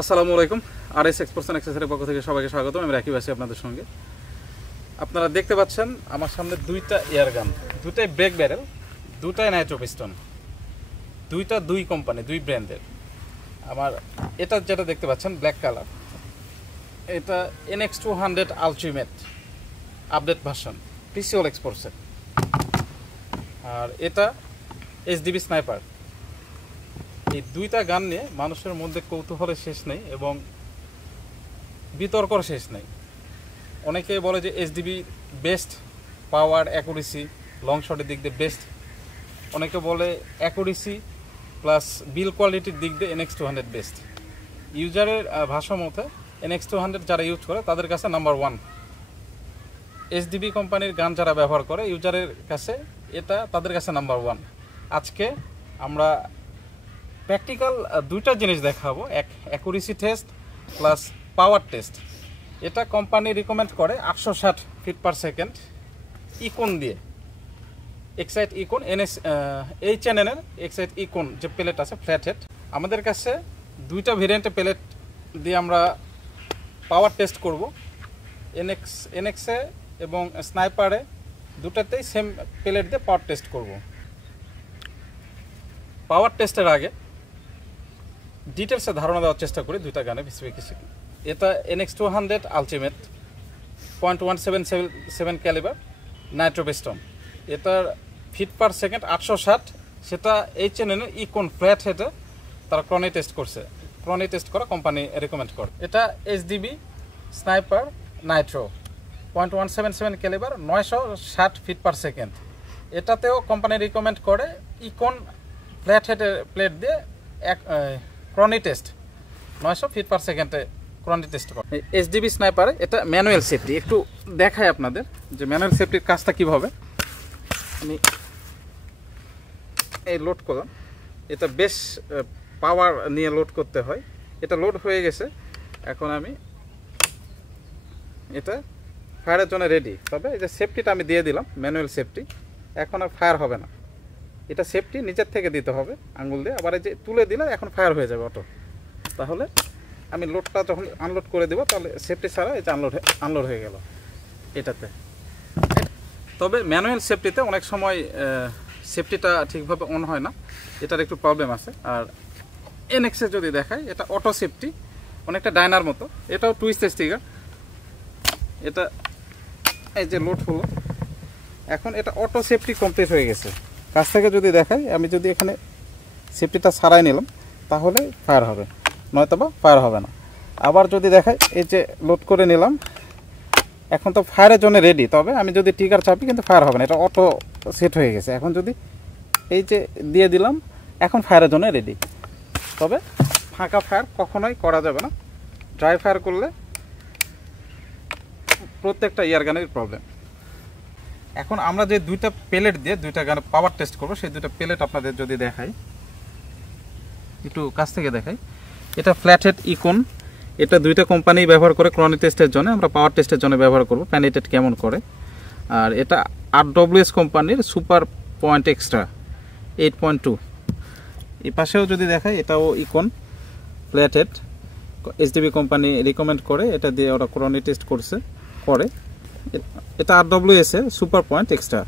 আসসালামু আলাইকুম। RS exports অ্যাক্সেসরির পক্ষ থেকে সবাইকে স্বাগতম। আমি রাকিব আছি আপনাদের সঙ্গে। আপনারা দেখতে পাচ্ছেন আমার সামনে দুইটা এয়ার গান, দুটাই ব্রেক ব্যারেল, দুটাই নাইট্রো পিস্টন, দুই কোম্পানি, দুই ব্র্যান্ডের। আমার এটা যেটা দেখতে পাচ্ছেন ব্ল্যাক কালার, এটা NX200 ultimate update version PCOL এক্সপোর্টসের। আর এটা HDB স্নাইপার। এই দুইটা গান নিয়ে মানুষের মধ্যে কৌতূহলের শেষ নেই এবং বিতর্কর শেষ নেই। অনেকে বলে যে HDB বেস্ট, পাওয়ার অ্যাকুরেসি লং শটের দিক দিয়ে বেস্ট। অনেকে বলে অ্যাকুরেসি প্লাস বিল কোয়ালিটির দিক দিয়ে NX200 বেস্ট। ইউজারের ভাষা মতে NX200 যারা ইউজ করে তাদের কাছে নাম্বার 1। HDB কোম্পানির গান যারা ব্যবহার করে ইউজারের কাছে এটা তাদের কাছে নাম্বার 1। আজকে আমরা প্র্যাকটিক্যাল দুইটা জিনিস দেখাবো, এক অ্যাকুরেসি টেস্ট প্লাস পাওয়ার টেস্ট। এটা কোম্পানি রিকমেন্ড করে 860 ফিট পার সেকেন্ড ইকন দিয়ে, এক্সাইট ইকন HNN এর এক্সাইট ইকন যে প্লেট আছে ফ্ল্যাট হেড। আমাদের কাছে দুইটা ভেরিয়েন্টে প্লেট দিয়ে আমরা পাওয়ার টেস্ট করব। NX-এ এবং স্নাইপারে দুটাতেই সেম প্লেট দিয়ে পাওয়ার টেস্ট করব। পাওয়ার টেস্টের আগে ডিটেলসে ধারণা দেওয়ার চেষ্টা করি দুইটা গানের স্পেসিফিকেশন। এটা NX200 ultimate 0.177 calibre Nitro piston. এটার ফিট পার সেকেন্ড 860, সেটা HNN এর ইকন ফ্ল্যাট হেডে তারা ক্রনি টেস্ট করছে। ক্রনি টেস্ট করা কোম্পানি রেকমেন্ড করে। এটা HDB sniper Nitro 0.177 calibre 960 feet per second. এটাতেও কোম্পানি রিকমেন্ড করে ইকন ফ্ল্যাট হেডের প্লেট দিয়ে ক্রনি টেস্ট 900 ফিট পার সেকেন্ডে ক্রনি টেস্ট করে। HDB স্নাইপারে এটা ম্যানুয়াল সেফটি। একটু দেখাই আপনাদের যে ম্যানুয়াল সেফটির কাজটা কীভাবে। আমি এই লোড করলাম, এটা বেশ পাওয়ার নিয়ে লোড করতে হয়। এটা লোড হয়ে গেছে, এখন আমি এটা ফায়ারের জন্য রেডি। তবে এই যে সেফটিটা আমি দিয়ে দিলাম, ম্যানুয়াল সেফটি, এখন আর ফায়ার হবে না। এটা সেফটি নিচের থেকে দিতে হবে আঙুল দিয়ে, আবার এই যে তুলে দিলে এখন ফায়ার হয়ে যাবে অটো। তাহলে আমি লোডটা যখন আনলোড করে দেবো তাহলে সেফটি ছাড়া এই যে আনলোড হয়ে গেল এটাতে। তবে ম্যানুয়াল সেফটিতে অনেক সময় সেফটিটা ঠিকভাবে অন হয় না, এটার একটু প্রবলেম আছে। আর NX-এ যদি দেখায় এটা অটো সেফটি, অনেকটা ডায়নার মতো। এটাও টুইস্ট স্টিকার। এটা এই যে লোড হলো, এখন এটা অটো সেফটি কমপ্লিট হয়ে গেছে। কাছ থেকে যদি দেখাই, আমি যদি এখানে সেফটিটা ছাড়াই নিলাম তাহলে ফায়ার হবে, নয়তোবা ফায়ার হবে না। আবার যদি দেখাই, এই যে লোড করে নিলাম, এখন তো ফায়ারের জন্য রেডি। তবে আমি যদি ট্রিগার চাপি কিন্তু ফায়ার হবে না, এটা অটো সেট হয়ে গেছে। এখন যদি এই যে দিয়ে দিলাম, এখন ফায়ারের জন্য রেডি। তবে ফাঁকা ফায়ার কখনোই করা যাবে না। ড্রাই ফায়ার করলে প্রত্যেকটা ইয়ারগানের প্রবলেম। এখন আমরা যে দুইটা প্লেট দিয়ে দুইটা গানে পাওয়ার টেস্ট করবো, সেই দুইটা প্লেট আপনাদের যদি দেখাই, একটু কাছ থেকে দেখাই। এটা ফ্ল্যাট হেড ইকন, এটা দুইটা কোম্পানি ব্যবহার করে ক্রনি টেস্টের জন্য, আমরা পাওয়ার টেস্টের জন্য ব্যবহার করব প্যানিটেড কেমন করে। আর এটা RWS কোম্পানির সুপার পয়েন্ট এক্সট্রা 8.2। এই পাশেও যদি দেখাই, এটাও icon flat head, HDB company recommend করে, এটা দিয়ে ওরা ক্রনি টেস্ট করে। এটা RWS এর সুপার পয়েন্ট এক্সট্রা,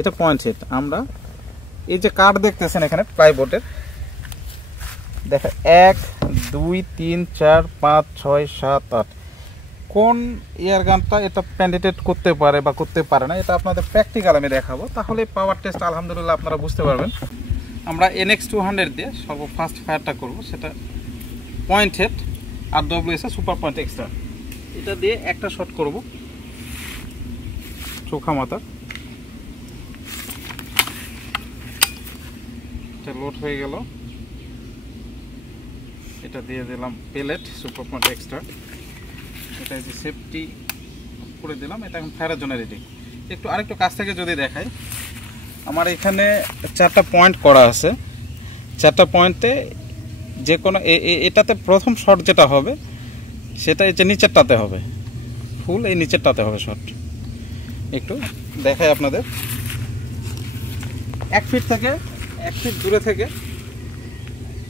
এটা পয়েন্ট হেড। আমরা এই যে কার্ড দেখতেছেন এখানে প্লাইবোর্ডের, দেখা 1 2 3 4 5 6 7 8 কোন ইয়ার গানটা এটা প্যান্ডিটেট করতে পারে বা করতে পারে না, এটা আপনাদের প্র্যাকটিক্যাল আমি দেখাবো। তাহলে পাওয়ার টেস্ট আলহামদুলিল্লাহ আপনারা বুঝতে পারবেন। আমরা NX200 দিয়ে সর্বফার্স্ট ফায়ারটা করব, সেটা পয়েন্ট হেড RWS এর সুপার পয়েন্ট এক্সট্রা। এটা দিয়ে একটা শট করব চোখা মাথার। এটা লোড হয়ে গেল, এটা দিয়ে দিলাম পেলেট সুপার পয়েন্ট এক্সট্রা। এটা যে সেফটি করে দিলাম, এটা এখন ফায়ারের জন্য রেডি। একটু আরেকটু কাছ থেকে যদি দেখাই, আমার এখানে 4টা পয়েন্ট করা আছে। 4টা পয়েন্টে যে কোনো এটাতে প্রথম শট যেটা হবে সেটা এই যে নিচেরটাতে হবে, ফুল এই নিচেরটাতে হবে শট। একটু দেখাই আপনাদের, 1 ফিট দূরে থেকে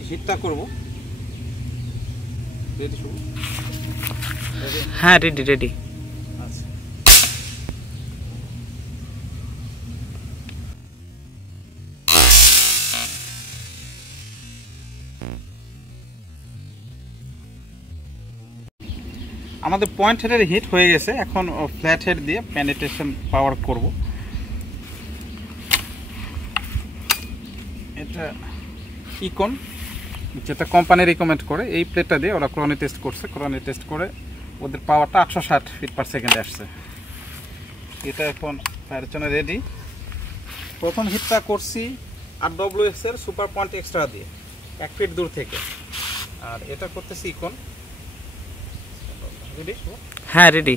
হিটটা করব। রেডি শুরু? হ্যাঁ রেডি রেডি। আচ্ছা, আমাদের পয়েন্ট হেডের হিট হয়ে গেছে। এখন ফ্ল্যাট হেড দিয়ে পেনিট্রেশন পাওয়ার করব। এটা ইকন, যেটা কোম্পানি রিকমেন্ড করে, এই প্লেটটা দিয়ে ওরা ক্রনি টেস্ট করছে। ক্রনি টেস্ট করে ওদের পাওয়ারটা 860 ফিট পার সেকেন্ডে আসছে। এটা এখন ফায়ারের জন্য রেডি। প্রথম হিটটা করছি RWS এর সুপার পয়েন্ট এক্সট্রা দিয়ে 1 ফিট দূর থেকে, আর এটা করতেছি ইকন। রেডি? হ্যাঁ রেডি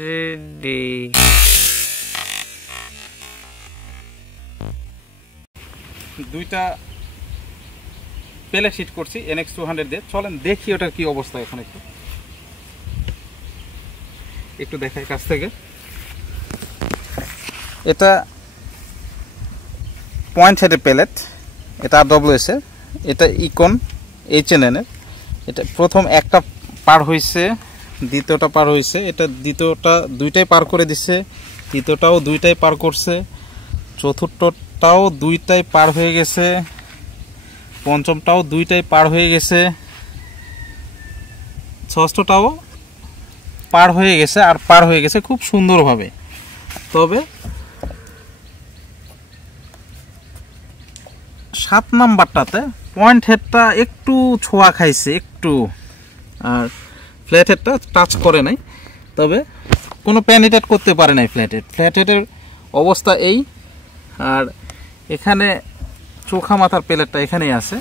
রেডি। দুইটা পেলেট হিট করছি NX200 দিয়ে। চলেন দেখি ওটার কি অবস্থা। এখন একটু দেখাই কাছ থেকে। এটা পয়েন্ট হেডের পেলেট, এটা RWS এর, এটা ইকন HNN এর। এটা প্রথম একটা পার হয়েছে, দ্বিতীয়টা পার হয়েছে, এটা দ্বিতীয়টা দুইটাই পার করে দিছে, তৃতীয়টাও দুইটাই পার করছে, চতুর্থটাও দুইটাই পার হয়ে গেছে, পঞ্চমটাও দুইটাই পার হয়ে গেছে, ষষ্ঠটাও পার হয়ে গেছে, আর পার হয়ে গেছে খুব সুন্দরভাবে। তবে 7 নাম্বারটাতে পয়েন্ট হেডটা একটু ছোঁয়া খাইছে একটু, আর ফ্ল্যাট হেডটা টাচ করে নাই। তবে কোনো পেনিট্রেট করতে পারে নাই ফ্ল্যাট হেড। ফ্ল্যাট হেডের অবস্থা এই। আর এখানে চোখা মাথার প্লেটটা এখানেই আছে।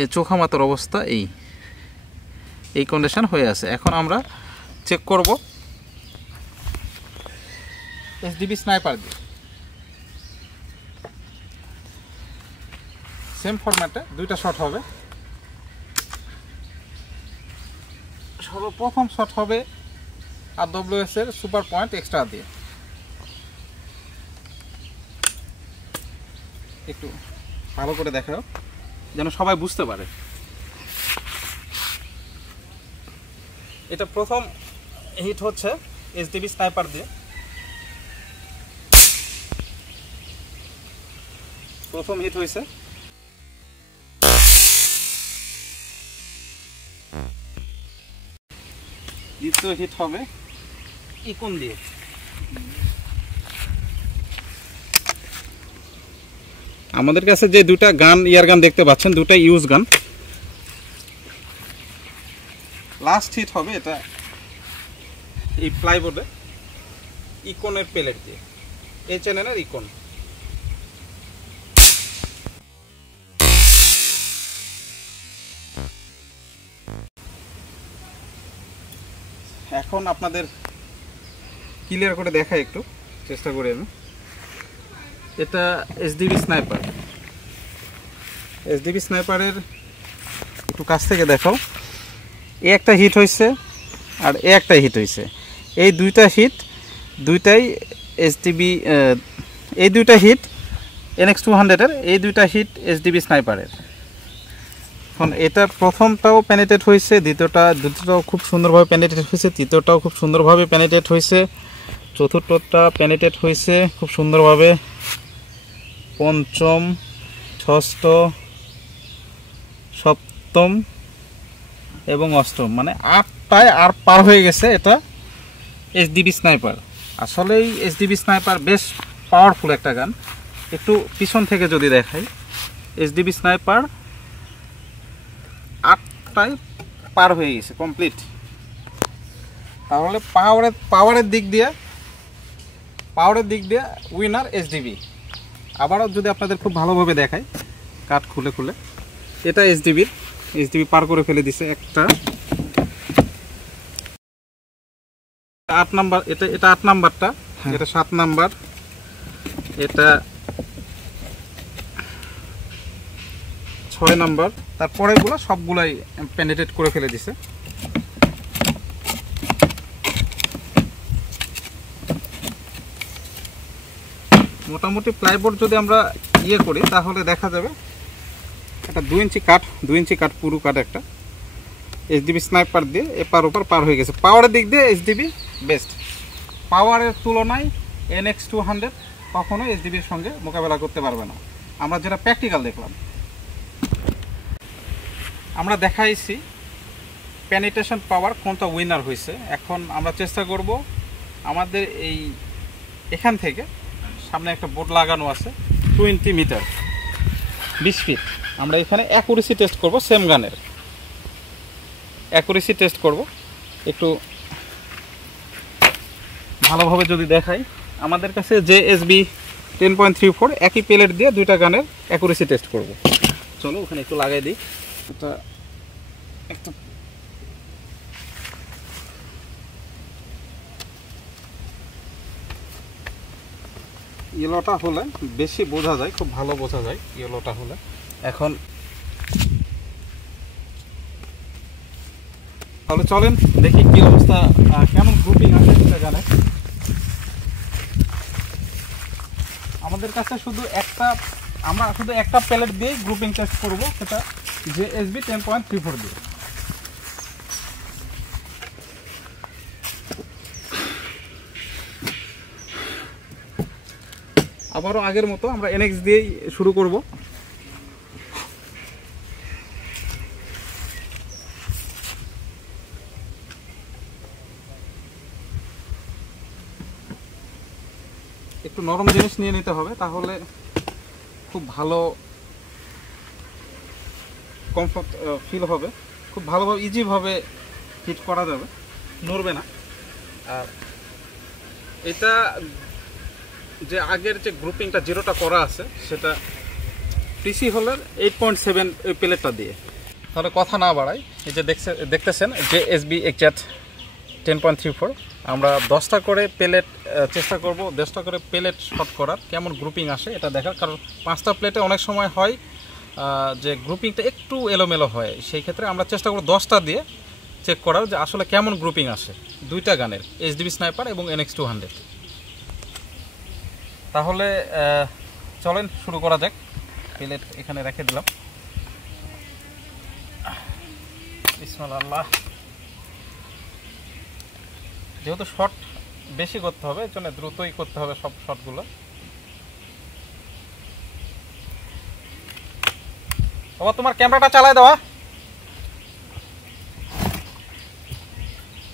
এই চোখা মাথার অবস্থা এই কন্ডিশন হয়ে আছে। এখন আমরা চেক করব SDB স্নাইপার দিয়ে। সেম ফরম্যাটে দুইটা শট হবে। সর্বপ্রথম শট হবে RWS এর সুপার পয়েন্ট এক্সট্রা দিয়ে। একটু ভালো করে দেখাও যেন সবাই বুঝতে পারে। এটা প্রথম হিট হচ্ছে SDB স্নাইপার দিয়ে। প্রথম হিট হয়েছে। দ্বিতীয় হিট হবে ইকন দিয়ে। আমাদের কাছে যে দুটা গান, ইয়ার গান দেখতে পাচ্ছেন, দুটা ইউজ গান। লাস্ট হিট হবে এটা এই প্লাইবোর্ডে ইকনের পেলেট দিয়ে, HNN এর ইকন। এখন আপনাদের ক্লিয়ার করে দেখাই, একটু চেষ্টা করি আমি। এটা SDB স্নাইপার। SDB স্নাইপারের একটু কাছ থেকে দেখাও। এই একটা হিট হয়েছে আর এই একটা হিট হয়েছে। এই দুইটা হিট দুইটাই SDB, এই দুইটা হিট NX200 এর, এই দুইটা হিট SDB স্নাইপারের। এখন এটা প্রথমটাও পেনিট্রেট হয়েছে, দ্বিতীয়টাও খুব সুন্দরভাবে পেনিট্রেট হয়েছে, তৃতীয়টাও খুব সুন্দরভাবে পেনিট্রেট হয়েছে, চতুর্থটা পেনিট্রেট হয়েছে খুব সুন্দরভাবে, পঞ্চম, ষষ্ঠ, সপ্তম এবং অষ্টম, মানে 8টায় আর পার হয়ে গেছে। এটা SDB স্নাইপার। আসলেই SDB স্নাইপার বেশ পাওয়ারফুল একটা গান। একটু পিছন থেকে যদি দেখাই, SDB স্নাইপার 8টায় পার হয়ে গেছে কমপ্লিট। তাহলে পাওয়ারের দিক দিয়ে উইনার SDB। আবারও যদি আপনাদের খুব ভালোভাবে দেখাই, কাট খুলে খুলে, এটা SDB পার করে ফেলে দিছে একটা। 8 নাম্বার, এটা 8 নাম্বারটা, এটা 7 নাম্বার, এটা 6 নাম্বার। তারপরে এগুলো সবগুলাই পেনিট্রেট করে ফেলে দিছে। মোটামুটি প্লাইবোর্ড যদি আমরা ইয়ে করি তাহলে দেখা যাবে একটা 2 ইঞ্চি কাঠ পুরো কাঠ একটা এইচডিবি স্নাইপার দিয়ে এপার ওপার পার হয়ে গেছে। পাওয়ারের দিক দিয়ে এইচডিবি বেস্ট। পাওয়ারের তুলনায় NX200 কখনো এইচডিবির সঙ্গে মোকাবেলা করতে পারবে না। আমরা যেটা প্র্যাকটিক্যাল দেখলাম, আমরা দেখাইছি পেনিট্রেশন পাওয়ার কোনটা উইনার হয়েছে। এখন আমরা চেষ্টা করব আমাদের এখান থেকে সামনে একটা বোর্ড লাগানো আছে 20 মিটার 20 ফিট, আমরা এখানে অ্যাকুরেসি টেস্ট করব। সেম গানের অ্যাকুরেসি টেস্ট করব। একটু ভালোভাবে যদি দেখাই, আমাদের কাছে JSB 10.34 একই পেলেট দিয়ে দুইটা গানের অ্যাকুরেসি টেস্ট করব। চলো ওখানে একটু লাগাই দিই। এটা একটা ইয়েলোটা হলে বেশি বোঝা যায়, খুব ভালো বোঝা যায় ইয়েলোটা হলে। এখন তাহলে চলেন দেখি কি অবস্থা, কেমন গ্রুপিং আছে সেটা জানেন। আমাদের কাছে আমরা শুধু একটা প্যালেট দিয়ে গ্রুপিং টেস্ট করব, সেটা JSB 10.34 দিয়ে। আবারও আগের মতো আমরা NX দিয়েই শুরু করব। একটু নরম জিনিস নিয়ে নিতে হবে, তাহলে খুব ভালো কমফর্ট ফিল হবে, খুব ভালোভাবে ইজিভাবে হিট করা যাবে, নড়বে না। আর এটা যে আগের যে গ্রুপিংটা জিরোটা করা আছে সেটা PC হলের 8.7 ওই প্লেটটা দিয়ে। তাহলে কথা না বাড়াই, এই যে দেখতেছেন JSB exact 10.34, আমরা 10টা করে প্লেট চেষ্টা করব, 10টা করে প্লেট শট করার, কেমন গ্রুপিং আসে এটা দেখার। কারণ 5টা প্লেটে অনেক সময় হয় যে গ্রুপিংটা একটু এলোমেলো হয়, সেই ক্ষেত্রে আমরা চেষ্টা করব 10টা দিয়ে চেক করার যে আসলে কেমন গ্রুপিং আসে দুইটা গানের, এইচডিবি স্নাইপার এবং NX200। তাহলে চলেন শুরু করা যাক। প্লেট এখানে রেখে দিলাম। বিসমিল্লাহ। যেহেতু শট বেশি করতে হবে, এর জন্য দ্রুতই করতে হবে সব শটগুলো। বাবা তোমার ক্যামেরাটা চালায় দেওয়া।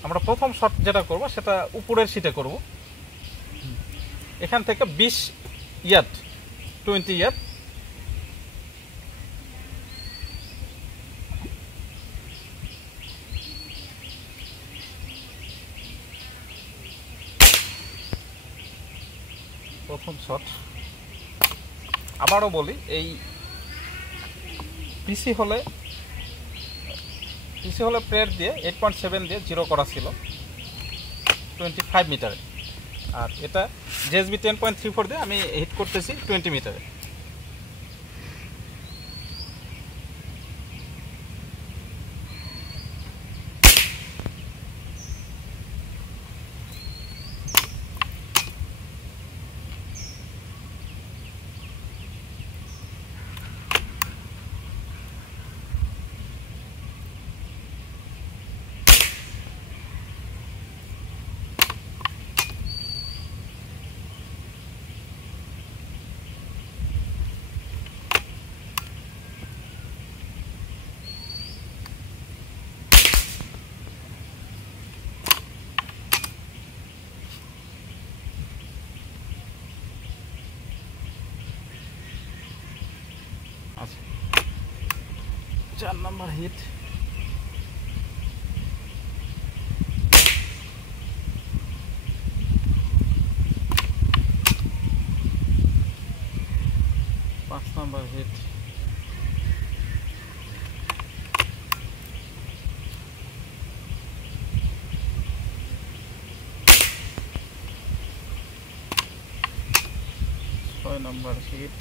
আমরা প্রথম শট যেটা করব সেটা উপরের সিটে করব। এখান থেকে 20 ইয়ার্ড 20 ইয়ার্ড প্রথম শট। আবারও বলি, এই পিসি হলে প্লেট দিয়ে 8.7 দিয়ে জিরো করা ছিল 25 মিটারে, আর এটা JSB 10.34 দিয়ে আমি হিট করতেছি 20 মিটারে। আচ্ছা, 4 নম্বর হিট। পাঁচ নম্বর হিট। ছয় number hit.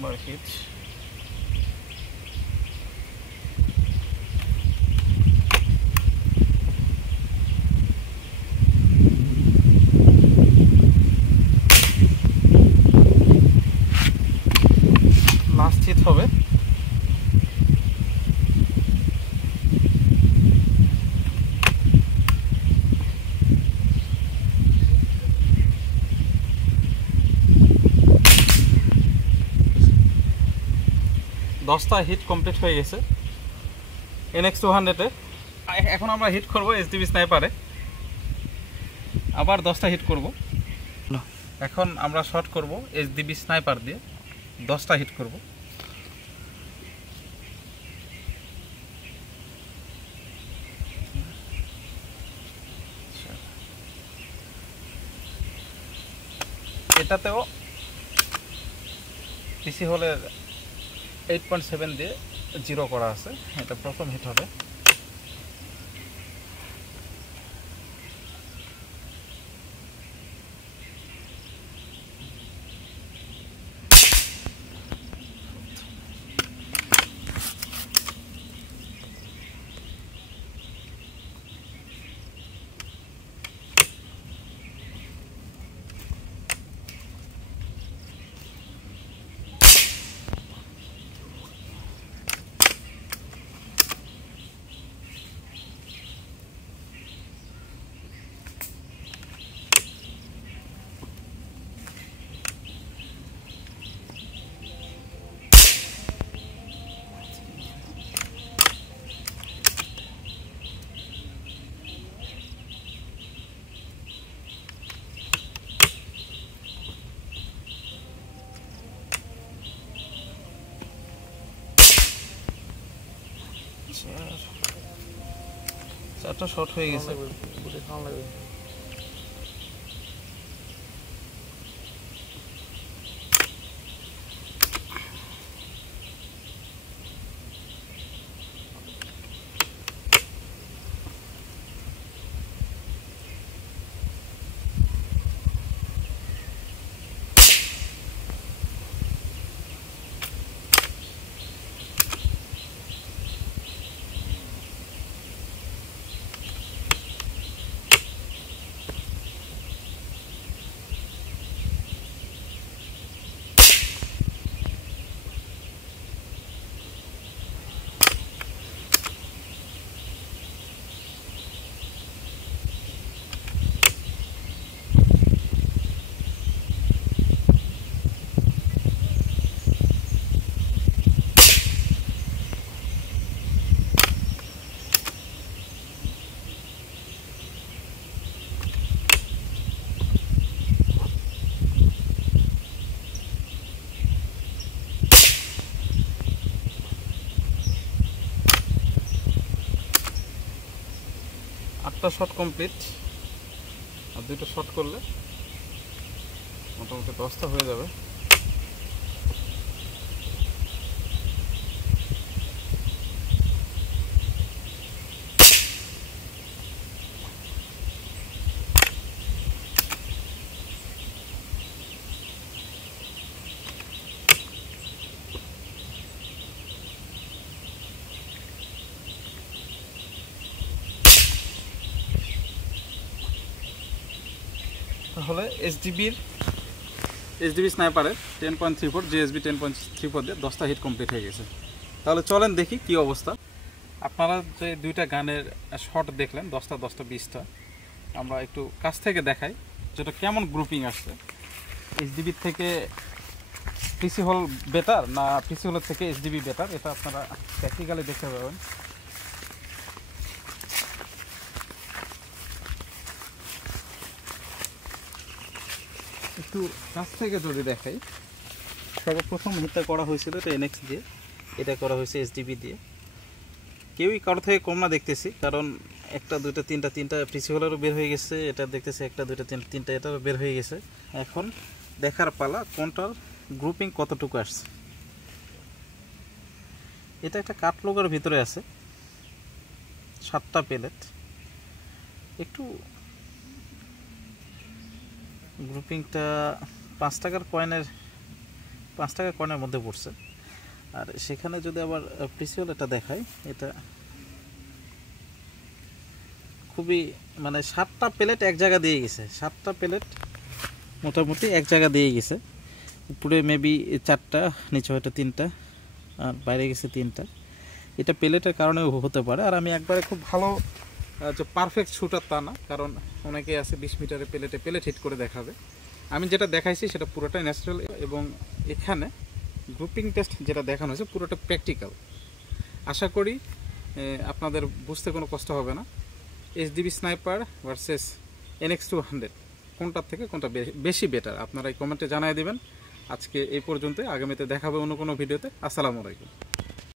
Number hit. Last hit হবে। দশটা হিট কমপ্লিট হয়ে গেছে NX200-এ। এখন আমরা হিট করব SDB স্নাইপারে, আবার 10টা হিট করব। এখন আমরা শট করব SDB স্নাইপার দিয়ে, 10টা হিট করব। এটাতেও পিসি হলের 8.7 দিয়ে 0 করা আছে। এটা প্রথম হিট হবে। চারটা শট হয়ে গেছে। আটটা শট কমপ্লিট। আর দুটো শট করলে মোটামুটি 10টা হয়ে যাবে। তাহলে SDB স্নাইপারের 10.34 JSB 10.34 দিয়ে 10টা হিট কমপ্লিট হয়ে গেছে। তাহলে চলেন দেখি কি অবস্থা। আপনারা যে দুইটা গানের শট দেখলেন 10টা 10টা 20টা, আমরা একটু কাছ থেকে দেখাই যেটা কেমন গ্রুপিং আসছে। SDB থেকে পিসি হল বেটার না পিসি হলের থেকে SDB বেটার, এটা আপনারা প্র্যাকটিক্যালি দেখতে পাবেন। একটু কাছ থেকে যদি দেখাই, সর্বপ্রথম হিটটা করা হয়েছিল এটা NX দিয়ে, এটা করা হয়েছে SDB দিয়ে। কেউই কারো থেকে কম না দেখতেছি, কারণ একটা দুইটা তিনটা পিসি হলেরও বের হয়ে গেছে, এটা দেখতেছি একটা দুইটা তিনটা এটাও বের হয়ে গেছে। এখন দেখার পালা কোনটার গ্রুপিং কতটুকু আসছে। এটা একটা কাটলগের ভিতরে আছে 7টা প্যালেট। একটু গ্রুপিংটা 5 টাকার কয়েনের 5 টাকা কয়েনের মধ্যে পড়ছে। আর সেখানে যদি আবার প্রিসিওল এটা দেখাই, এটা খুবই মানে 7টা প্লেট এক জায়গা দিয়ে গেছে, 7টা প্লেট মোটামুটি এক জায়গা দিয়ে গেছে। উপরে মেবি 4টা, নিচে হয়তো 3টা, আর বাইরে গেছে 3টা। এটা প্লেটের কারণেও হতে পারে। আর আমি একবারে খুব ভালো যে পারফেক্ট শুটার তা না, কারণ অনেকে আছে 20 মিটারে প্লেট হিট করে দেখাবে। আমি যেটা দেখাইছি সেটা পুরোটাই ন্যাচারাল, এবং এখানে গ্রুপিং টেস্ট যেটা দেখানো হয়েছে পুরোটা প্র্যাকটিক্যাল। আশা করি আপনাদের বুঝতে কোনো কষ্ট হবে না। এইচডিবি স্নাইপার ভার্সেস NX200 কোনটার থেকে কোনটা বেশি বেটার আপনারা এই কমেন্টে জানিয়ে দেবেন। আজকে এই পর্যন্ত, আগামীতে দেখাবে অন্য কোনো ভিডিওতে। আসসালামু আলাইকুম।